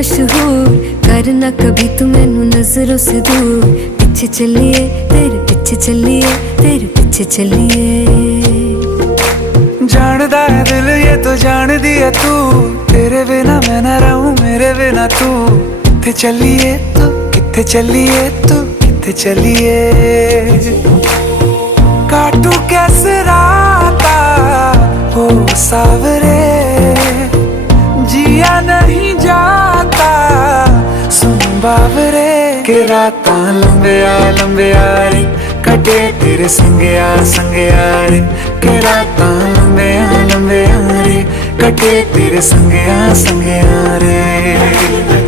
मशहूर, करना कभी तू मैनू नजरों से दूर। पीछे चलिए तेरे पीछे चलिए, तेरे पीछे चलिए। जानदा है दिल ये तो जान दिया तू, तेरे बिना मैं ना रहूं मेरे बिना तू। किथे चलिए तू, किथे चलिए तू, किथे चलिए। काटू कैसे राता हो सावरे, जिया नहीं जाता सुन बावरे। के राता लंबिया लंबिया रे, कटे तेरे संगया संगया रे। के राता लंबिया लंबिया रे, कटे तेरे संगया संगया रे।